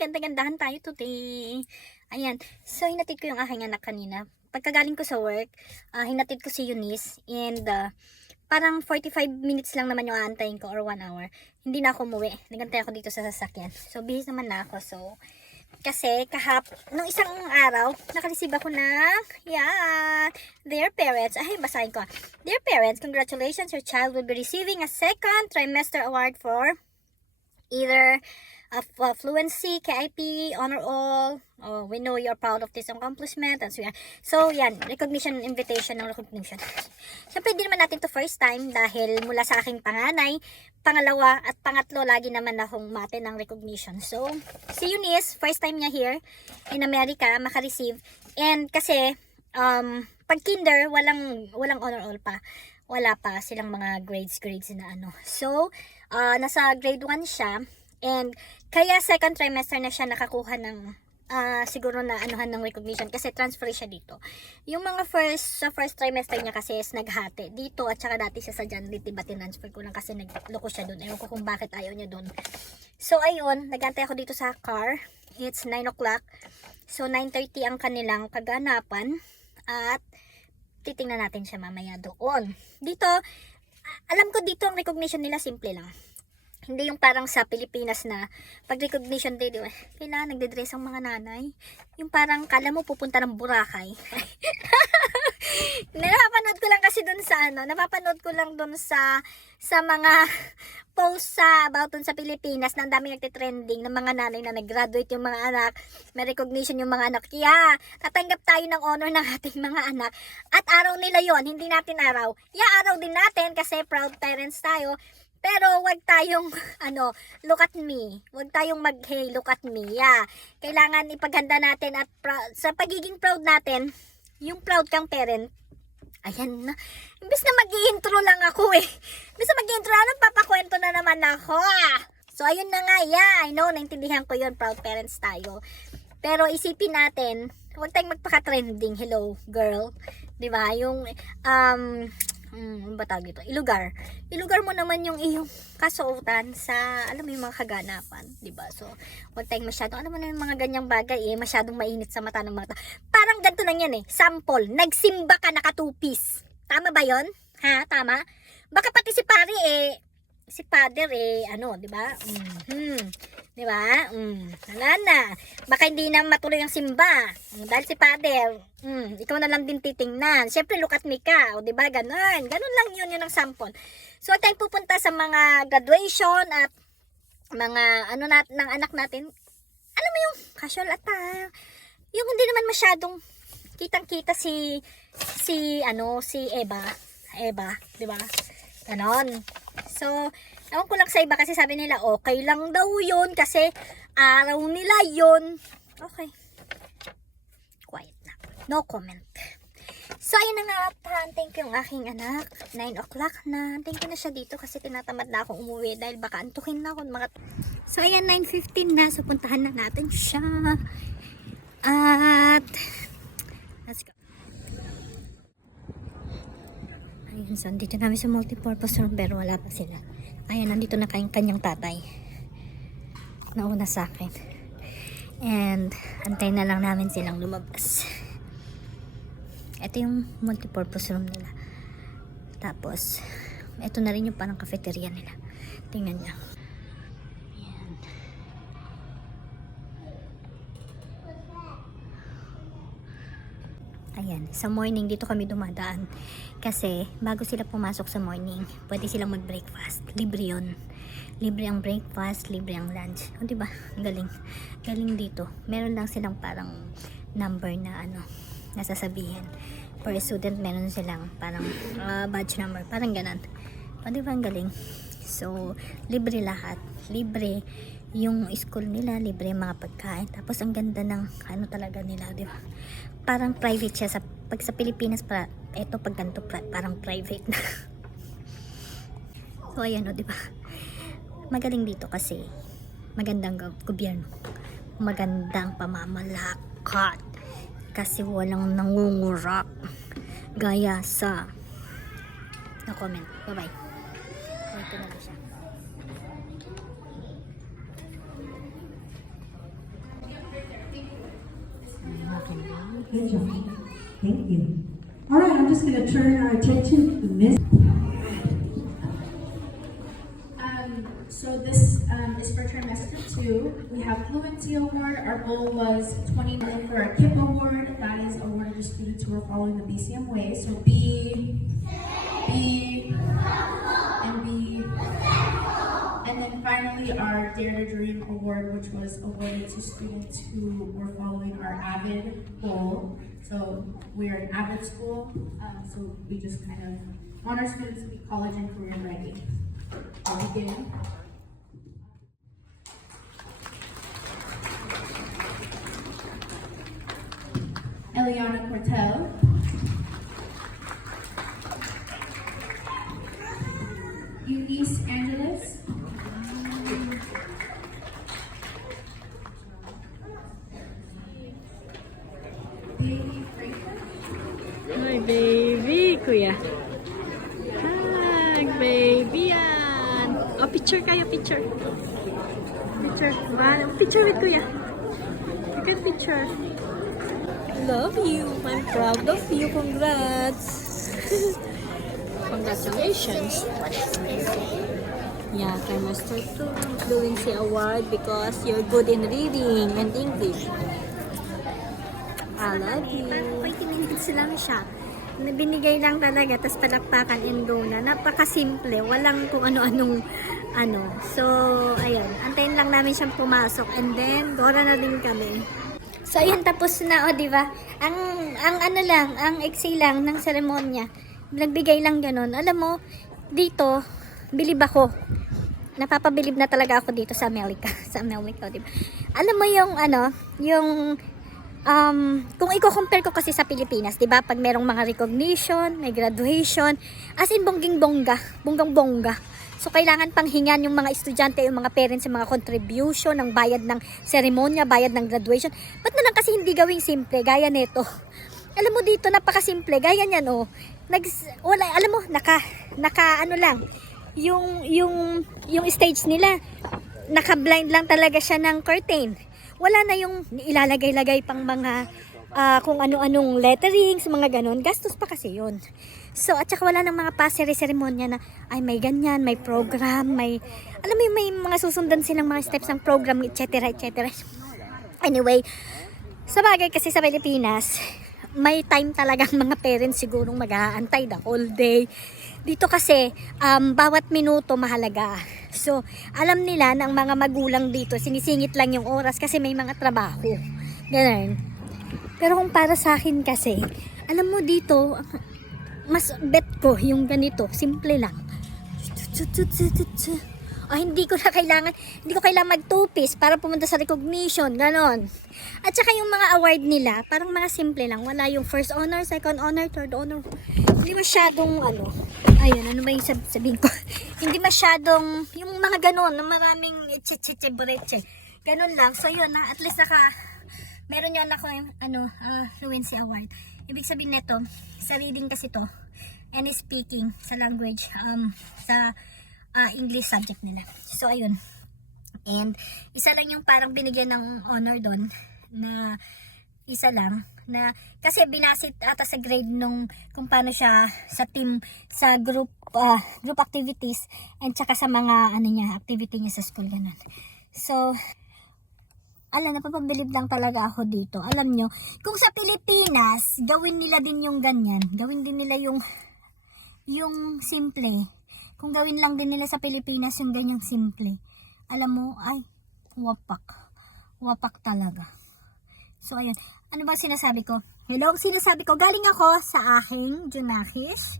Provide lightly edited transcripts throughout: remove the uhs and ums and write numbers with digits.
ganda-gandahan tayo today. Ayan. So, hinatid ko yung aking anak kanina. Pagkagaling ko sa work, hinatid ko si Eunice. And, parang 45 minutes lang naman yung aantayin ko or 1 hour. Hindi na ako umuwi. Nagantay ako dito sa sasakyan. So, bihis naman na ako. So, kasi nung isang araw, nakareceive ako ng, dear parents, basahin ko. Dear parents, congratulations, your child will be receiving a second trimester award for either fluency, KIP, honor all. Oh, we know you're proud of this accomplishment. So, yan, recognition, invitation ng recognition. Siyempre, di naman natin to first time dahil mula sa aking panganay, pangalawa at pangatlo, lagi naman akong mate ng recognition. So, si Eunice, first time niya here in America, makareceive. And kasi, pag kinder, walang honor all pa. Wala pa silang mga grades na ano. So, nasa grade 1 siya. And, kaya second trimester na siya nakakuha ng siguro na anuhan ng recognition kasi transfer siya dito. Yung mga sa first trimester niya kasi is naghati dito at saka dati siya sa John Lee, diba tinransfer ko lang kasi nagloko siya doon. Ewan ko kung bakit ayaw niya doon. So, ayun, nagantay ako dito sa car. It's 9 o'clock. So, 9:30 ang kanilang kaganapan at titingnan natin siya mamaya doon. Dito, alam ko dito ang recognition nila simple lang. Hindi yung parang sa Pilipinas na pag recognition day, di ba? Kailangan nagde-dress ang mga nanay. Yung parang kala mo pupunta ng Boracay. Napapanood ko lang kasi dun sa napapanood ko lang dun sa mga post about dun sa Pilipinas na ang daming nagtitrending ng mga nanay na nag-graduate yung mga anak, may recognition yung mga anak. Kaya, tatanggap tayo ng honor ng ating mga anak. At araw nila yon, hindi natin araw. Araw din natin kasi proud parents tayo. Pero wag tayong look at me. Wag tayong hey, look at me. Kailangan ipaghanda natin at sa pagiging proud natin, yung proud kang parent. Ayan na. Imbes na mag-i-intro lang ako Imbes na mag-i-intro lang, papakwento na naman ako. So ayun na nga, I know, naintindihan ko yun, proud parents tayo. Pero isipin natin, huwag tayong magpaka-trending. Hello, girl. 'Di ba? Yung batag ito, ilugar mo naman yung iyong kasuotan sa yung mga kaganapan, di ba? So, wag tayong masyadong yung mga ganyang bagay masyadong mainit sa mata ng mga parang ganito lang yan sample, nagsimba ka nakatupis, tama ba yon? Tama? Baka pati si pare si father di ba? Di ba? Wala na. Baka hindi na matuloy ang simba. Dahil si father, ikaw na lang din titingnan. Siyempre, look at me ka. O di ba? Ganun. Ganun lang yun ang sample. So, tayong pupunta sa mga graduation at mga ng anak natin. Alam mo yung casual at yung hindi naman masyadong kitang-kita si Eva. Di ba? Ganon. So, ewan ko lang sa iba kasi sabi nila, okay lang daw yun kasi araw nila yun. Okay. Quiet na. No comment. So, ayun na nga. Thank you yung aking anak. 9 o'clock na. Thank you na siya dito kasi tinatamad na akong umuwi dahil baka antukin na ako. So, ayan, 9:15 na. So, puntahan na natin siya. At, let's go. Ayun, so, dito namin sa multipurpose room pero wala pa sila. Ayan, nandito na kanyang tatay. Nauna sa akin. And, antay na lang namin silang lumabas. Ito yung multipurpose room nila. Tapos, ito na rin yung parang cafeteria nila. Tingnan niyo. Ayan. Ayan, sa morning dito kami dumadaan. Kasi, bago sila pumasok sa morning, pwede silang mag-breakfast. Libre yun. Libre ang breakfast, libre ang lunch. O, diba? Galing. Galing dito. Meron lang silang parang number na nasasabihin. For a student, meron silang parang badge number. Parang ganon. O, diba? Ang galing. So, libre lahat. Libre yung school nila, libre mga pagkain. Tapos, ang ganda ng talaga nila, diba? Parang private siya. Pag sa Pilipinas, eto pag ganito, parang private na. So, ayan diba? Magaling dito kasi magandang gobyerno. Magandang pamamalakad. Kasi walang nangungurak. Gaya sa no comment. Bye-bye. Ito na lang siya. Good job. Thank you. All right, I'm just going to turn our attention to Miss. So this is for trimester 2. We have Fluency Award. Our goal was 20 million for our KIP Award. That is awarded to students who are following the BCM way. So B, and B. And then finally our Dare to Dream Award, which was awarded to students who were following our AVID goal. So we are an AVID school, so we just kind of want our students to be college and career ready. I'll begin. Eliana Cortel. Eunice Angeles. Baby Fraser. My baby, kuya. Hi, baby yan. Oh, picture kayo, picture. Picture. Wow, picture with kuya. You can picture. Love you. I'm proud of you. Congrats. Congratulations. Yeah, trimester 2 Fluency Award because you're good in reading and English. I love you. Parang 20 minutes lang siya. Binigay lang talaga, tapos palakpakan and go na. Napakasimple. Walang kung ano-anong ano. So, ayun. Antayin lang namin siyang pumasok. And then, gora na din kami. So, ayun, tapos na, o, diba? Ang ano lang, ang exi lang ng seremonya. Nagbigay lang ganun. Alam mo, dito, bilib ako. Napapabilib na talaga ako dito sa Amerika. Sa Amerika, diba? Alam mo yung, ano, yung, kung i-compare ko kasi sa Pilipinas, diba? Pag merong mga recognition, may graduation, as in bongging-bongga, bonggang-bongga. So, kailangan pang hingan yung mga estudyante, yung mga parents, yung mga contribution, ng bayad ng seremonya, bayad ng graduation. Ba't na lang kasi hindi gawing simple, gaya nito? Alam mo dito, napakasimple, gaya niyan, oh. Wala, alam mo, naka ano lang, yung stage nila, naka-blind lang talaga siya ng curtain. Wala na yung ilalagay-lagay pang mga kung ano-anong letterings, mga ganun. Gastos pa kasi yun. So, at saka wala ng mga pasere-seremonya na, ay may ganyan, may program, may, alam mo yung may mga susundan silang mga steps ng program, etc. etc. Anyway, sa bagay kasi sa Pilipinas, may time talagang mga parents sigurong mag-aantay the whole day. Dito kasi, bawat minuto mahalaga. So, alam nila ng mga magulang dito, sinisingit lang yung oras kasi may mga trabaho. Ganun. Pero kung para sa akin kasi, alam mo dito, mas bet ko yung ganito, simple lang. O, hindi ko kailangan mag-two-piece para pumunta sa recognition, ganon. At saka yung mga award nila, parang mga simple lang. Wala yung first honor, second honor, third honor. Hindi masyadong, ano ba yung sabihin ko? Hindi masyadong, yung mga ganon, na maraming breche. Ganon lang. So yun, at least meron yun ako yung, Fluency Award. Ibig sabihin nito, sa reading kasi to, and speaking, sa language, sa English subject nila. So, ayun. And, isa lang yung parang binigyan ng honor doon, na isa lang, na, kasi binasit ata sa grade nung, kung paano siya, sa team, sa group activities, and tsaka sa mga, activity niya sa school, ganun. So, napapabilib lang talaga ako dito. Alam nyo, kung sa Pilipinas, gawin nila din yung ganyan, gawin din nila yung simple. Kung gawin lang din nila sa Pilipinas yung ganyang simple, alam mo, ay, wapak talaga. So, ayun. Ano ba sinasabi ko? Hello, sinasabi ko, galing ako sa aking Junakis.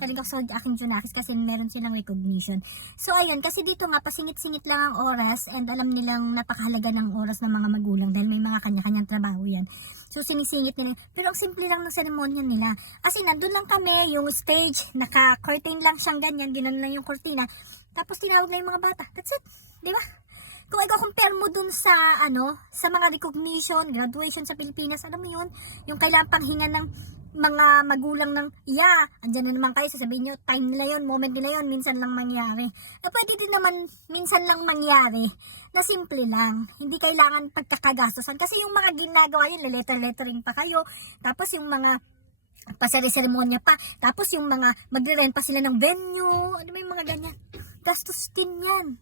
Galing ako sa aking Junakis kasi meron silang recognition. So, ayun, kasi dito nga, pasingit-singit lang ang oras and alam nilang napakahalaga ng oras ng mga magulang dahil may mga kanya-kanyang trabaho yan. So, sinisingit nila. Pero ang simple lang ng seremonya nila. Kasi nandun lang kami, yung stage, naka-curtain lang siyang ganyan, ginanon lang yung cortina. Tapos tinawag na yung mga bata. That's it. Di ba? Kung i-compare mo dun sa, sa mga recognition, graduation sa Pilipinas, alam mo yun, yung kailangan panghingan ng mga magulang ng, andyan na naman kayo, sasabihin nyo, time nila yon, moment nila yon, minsan lang mangyari. Pwede din naman, minsan lang mangyari, na simple lang. Hindi kailangan pagkakagastosan. Kasi yung mga ginagawa yun, letter-lettering pa kayo, tapos yung mga pasari-seremonya pa, tapos yung mga magre-rent pa sila ng venue, ano may mga ganyan. Gastos din yan.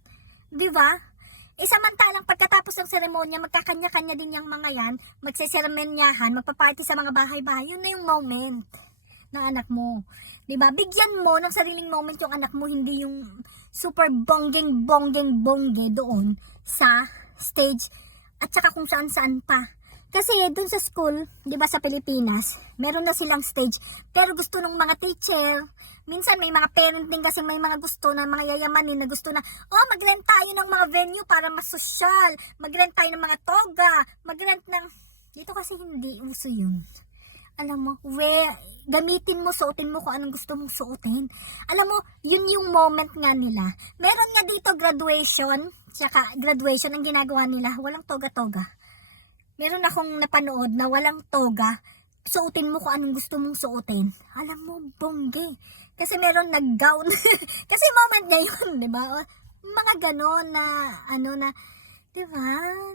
Di ba? Samantalang pagkatapos ng seremonya, magkakanya-kanya din yung mga yan, magseseremonyahan, magpa-party sa mga bahay-bahay, yun na yung moment ng anak mo. Diba? Bigyan mo ng sariling moment yung anak mo, hindi yung super bonggeng-bonggeng-bongge doon sa stage at saka kung saan-saan pa. Kasi dun sa school, di ba sa Pilipinas, meron na silang stage. Pero gusto ng mga teacher, minsan may mga parent din kasi may mga gusto na mga yayamanin na gusto na, mag-rent tayo ng mga venue para mas social. Mag-rent tayo ng mga toga. Mag-rent ng, dito kasi hindi uso yun. Alam mo, gamitin mo, suotin mo kung anong gusto mong suotin. Alam mo, yun yung moment nga nila. Meron nga dito graduation, tsaka graduation ang ginagawa nila, walang toga-toga. Meron akong napanood na walang toga, suotin mo kung anong gusto mong suotin. Alam mo, bongge. Kasi meron nag-gown. Kasi moment niya yun, di ba? Mga ganon na, di ba?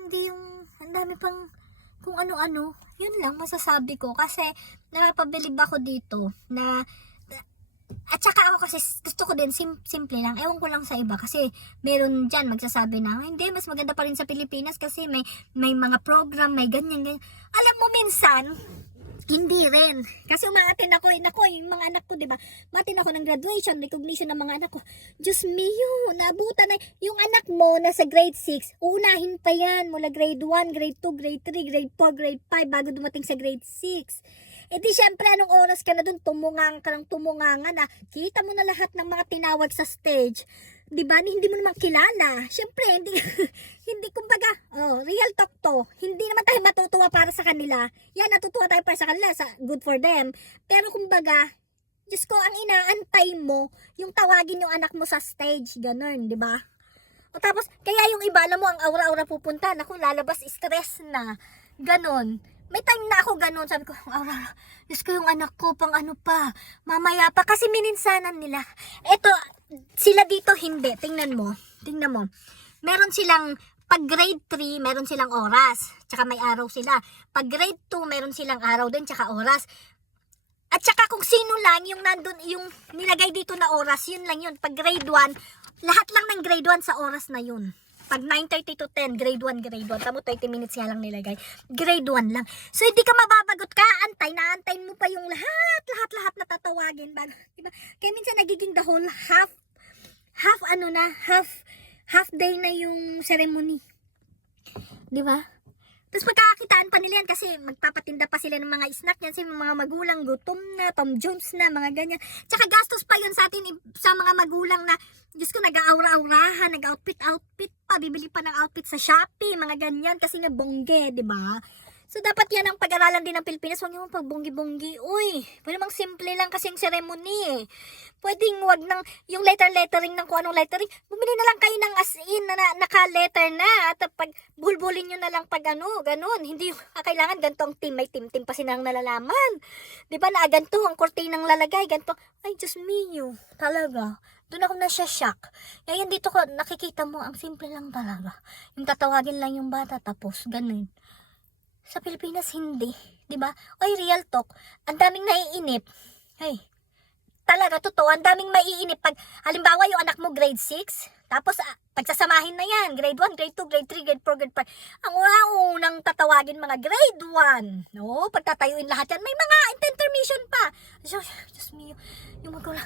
Hindi yung, ang dami pang, kung ano-ano. Yun lang masasabi ko. Kasi, napapabilib ako dito na, at saka ako kasi gusto ko din simple lang. Ewan ko lang sa iba kasi meron dyan magsasabi na hindi, mas maganda pa rin sa Pilipinas kasi may mga program, may ganyan. Alam mo minsan, hindi rin. Kasi umaatin ako, yung mga anak ko, diba? Matin ako ng graduation, recognition ng mga anak ko. Diyos mio, naabutan na. Yung anak mo nasa grade 6, uunahin pa yan mula grade 1, grade 2, grade 3, grade 4, grade 5 bago dumating sa grade 6. Di syempre anong oras ka na dun, tumungang ka ng tumunganga na kita mo na lahat ng mga tinawag sa stage. Diba? Hindi mo naman kilala. Syempre, hindi kumbaga, real talk to. Hindi naman tayo matutuwa para sa kanila. Yan, natutuwa tayo para sa kanila. Good for them. Pero kumbaga, Diyos ko, ang inaantay mo, yung tawagin yung anak mo sa stage. Ganon, diba? O tapos, kaya yung iba, alam mo, ang aura-aura pupunta. Naku, lalabas, stress na. Ganon. May time na ako ganun, sabi ko, Diyos ko yung anak ko, pang ano pa, mamaya pa, kasi mininsanan nila. Eto, sila dito hindi, tingnan mo, meron silang, pag grade 3, meron silang oras, tsaka may araw sila. Pag grade 2, meron silang araw din, tsaka oras. At tsaka kung sino lang yung nandun, yung nilagay dito na oras, yun lang yun. Pag grade 1, lahat lang ng grade 1 sa oras na yun. Pag 9:30 to 10, grade 1. Tamo 30 minutes nga lang nilagay. Grade 1 lang. So, hindi ka mababagot ka. Naantayin mo pa yung lahat na tatawagin. Diba? Kaya minsan nagiging the whole half day na yung ceremony. Diba? Tapos magkakakitaan pa nila yan kasi magpapatinda pa sila ng mga snack yan. Kasi mga magulang, gutom na, Tom Jones na, mga ganyan. Tsaka gastos pa yun sa atin, sa mga magulang na, Diyos ko, nag-aura-aurahan, nag-outfit pa, bibili pa ng outfit sa Shopee, mga ganyan. Kasi nga bongge, diba? So, dapat yan ang pag-aralan din ng Pilipinas. Huwag nyo pagbonggi-bonggi. Uy, pwede mang simple lang kasi yung ceremony eh. Pwedeng wag ng, yung lettering ng kung anong lettering, bumili na lang kayo ng as in na naka-letter na. At pag bulbulin nyo na lang pag ganun. Hindi yung kailangan gantong team, may team pa silang nalalaman. Diba na ganto, ang kortinang lalagay, ganto. Ay, Diyos mio, talaga. Doon ako na-shock. Ngayon dito ko, nakikita mo, ang simple lang talaga. Yung tatawagin lang yung bata, tapos ganun. Sa Pilipinas, hindi. Diba? Oy, real talk. Ang daming naiinip. Hey, talaga, totoo. Ang daming maiinip. Pag, halimbawa, yung anak mo grade 6, tapos, pagsasamahin na yan. Grade 1, grade 2, grade 3, grade 4, grade 5. Ang unang tatawagin mga grade 1. No? Pagtatayuin lahat yan. May mga intermission pa. Diyos mio. Yung magulang.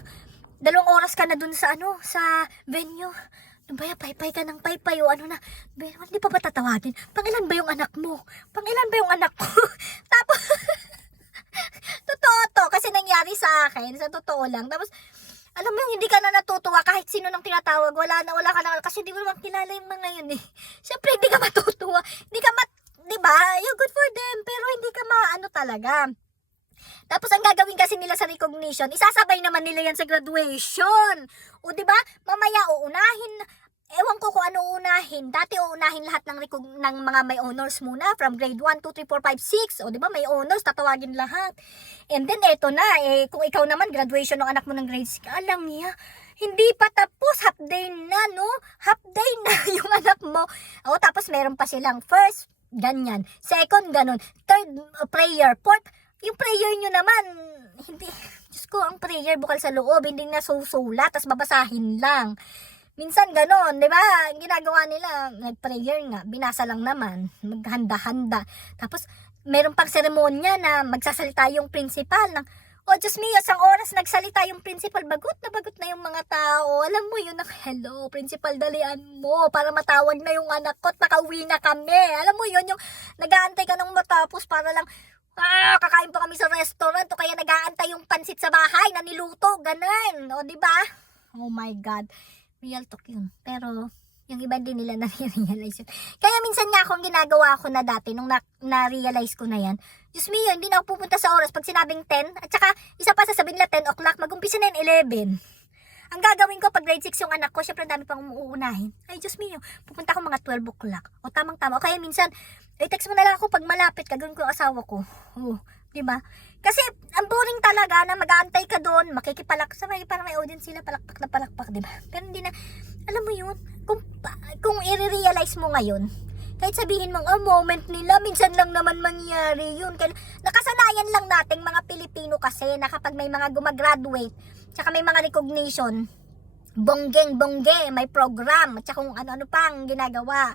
2 oras ka na dun sa sa venue. Ano ba yan? Paypay ka ng paypay o ano na. Hindi pa ba tatawagin? Pangilan ba yung anak mo? Pangilan ba yung anak ko? Tapos, totoo to. Kasi nangyari sa akin. Sa totoo lang. Tapos, alam mo yung hindi ka na natutuwa kahit sino nang tinatawag. Wala ka na. Kasi di mo naman kilala yung mga yun eh. Siyempre, hindi ka matutuwa. Hindi ka diba? You're good for them. Pero hindi ka talaga. Tapos ang gagawin kasi nila sa recognition, isasabay naman nila yan sa graduation. O diba? Mamaya uunahin, Ewan ko kung ano unahin. Dati uunahin lahat ng mga may honors muna. From grade 1, 2, 3, 4, 5, 6. O diba may honors, tatawagin lahat. And then eto na, kung ikaw naman, graduation ng anak mo ng grade 6, alam niya, hindi pa tapos, half day na, no? Half day na yung anak mo. O tapos meron pa silang first, ganyan. Second, ganun. Third, prayer. Fourth, yung prayer nyo naman, hindi, Diyos ko, ang prayer bukal sa loob, hindi na susulat, tas babasahin lang. Minsan ganon, di ba? Ang ginagawa nila, nag-prayer nga, binasa lang naman, maghanda-handa. Tapos, meron pang seremonya na magsasalita yung principal ng, oh, Diyos mio, isang oras nagsalita yung principal, bagot na yung mga tao. Alam mo yun, hello, principal, dalian mo, para matawag na yung anak ko at makauwi na kami. Alam mo yun, yung nag-aantay ka ng matapos para lang, kakain pa kami sa restaurant o kaya nag-aantay yung pansit sa bahay na niluto, ganun. O, di ba? Oh my God. Real talk yun. Pero, yung iba din nila na-realize yun. Kaya minsan nga akong ginagawa ko na dati, nung na-realize ko na yan, Diyos mio, hindi na ako pupunta sa oras pag sinabing 10, at saka isa pa sasabihin nila 10 o'clock, mag-umpisa na yung 11. Ang gagawin ko pag grade 6 yung anak ko, syempre dami pang uunahin. Ay, Diyos mio, pupunta ako mga 12 o'clock. O tamang-tama. O kaya minsan, text mo na lang ako pag malapit, gagawin ko yung asawa ko. Oh, diba? Kasi, ang boring talaga na mag-aantay ka doon, makikipalak, parang may audience sila, palakpak na palakpak, diba? Pero hindi na, alam mo yun, kung i-realize mo ngayon, kahit sabihin mong, moment nila, minsan lang naman mangyari yun. Nakasanayan lang nating mga Pilipino kasi na kapag may mga gumagraduate, tsaka may mga recognition, bonggeng-bongge, may program, at saka kung ano-ano pang ginagawa.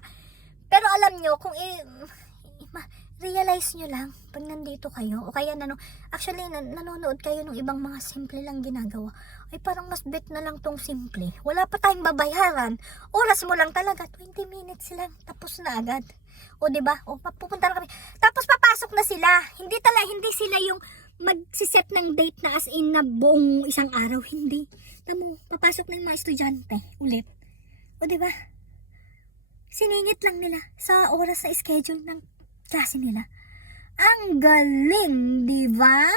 Pero alam nyo, kung realize nyo lang pag nandito kayo o kaya actually nanonood kayo ng ibang mga simple lang ginagawa, ay parang mas bet na lang tong simple. Wala pa tayong babayaran, oras mo lang talaga, 20 minutes lang, tapos na agad. O diba? O pupunta na kami, tapos papasok na sila. Hindi sila yung magsiset ng date na as in na buong isang araw, hindi. Tamo, papasok na yung mga estudyante ulit. O diba? Siningit lang nila sa oras na schedule ng klase nila. Ang galing, di ba?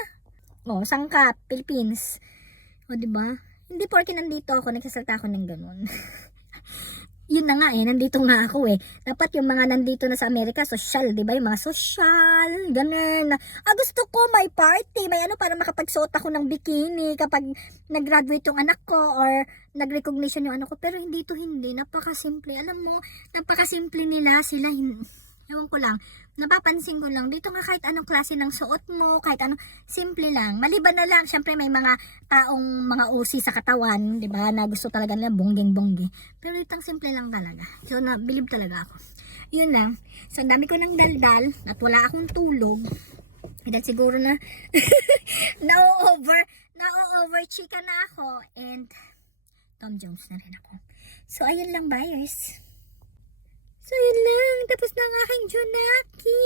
O, sangkap, Philippines. O, di ba? Hindi porke nandito ako, nagsasalta ako ng ganun. Yun na nga nandito nga ako Dapat yung mga nandito na sa Amerika, social, di ba? Yung mga social, ganun. Gusto ko may party, may para makapagsuot ako ng bikini kapag nag-graduate yung anak ko or nag-recognition yung anak ko. Pero hindi, napakasimple. Alam mo, napakasimple nila, sila, ewan ko lang, napapansin ko lang, dito nga kahit anong klase ng suot mo, kahit anong, simple lang. Maliban na lang, syempre may mga taong mga usi sa katawan, di ba, na gusto talaga nila bonggeng-bongge. Pero itang simple lang talaga. So, nabilib talaga ako. Yun lang. So, ang dami ko ng daldal, at wala akong tulog. Dahil siguro na, na-over chika na ako, and Tom Jones na rin ako. So, ayun lang, buyers. So, yun lang. Tapos na ang aking Junaki.